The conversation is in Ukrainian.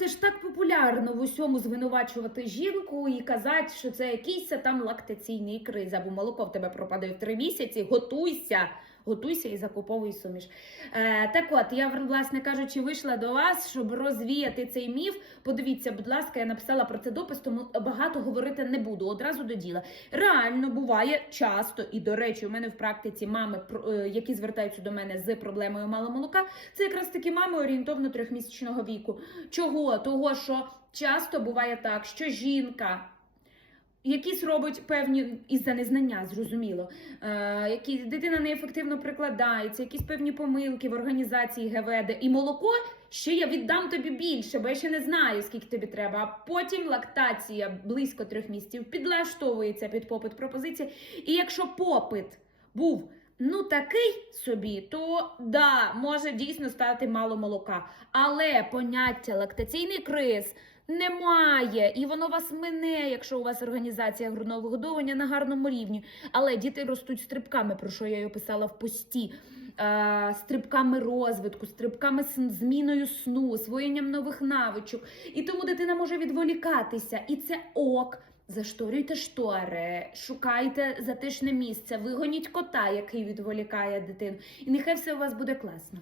це ж так популярно в усьому звинувачувати жінку і казати, що це якийсь там лактаційний криз, або молоко в тебе пропадає в три місяці. Готуйся, готуйся і закуповуй суміш. Е, так от, я, власне кажучи, вийшла до вас, щоб розвіяти цей міф. Подивіться, будь ласка, я написала про це допис, тому багато говорити не буду. Одразу до діла. Реально буває часто, і до речі, у мене в практиці мами, е, які звертаються до мене з проблемою мало молока, це якраз таки мами орієнтовно трьохмісячного віку. Чого? Того, що часто буває так, що жінка. Якісь робить певні із-за незнання, зрозуміло. Е, які дитина неефективно прикладається, якісь певні помилки в організації ГВД. І молоко ще я віддам тобі більше, бо я ще не знаю, скільки тобі треба. А потім лактація близько трьох місяців підлаштовується під попит пропозиції. І якщо попит був ну такий собі, то да, може дійсно стати мало молока. Але поняття лактаційний криз. Немає, і воно вас мине, якщо у вас організація грудного вигодовування на гарному рівні. Але діти ростуть стрибками, про що я й описала в пості. Стрибками розвитку, стрибками зміною сну, освоєнням нових навичок. І тому дитина може відволікатися. І це ок. Зашторюйте штори, шукайте затишне місце, вигоніть кота, який відволікає дитину. І нехай все у вас буде класно.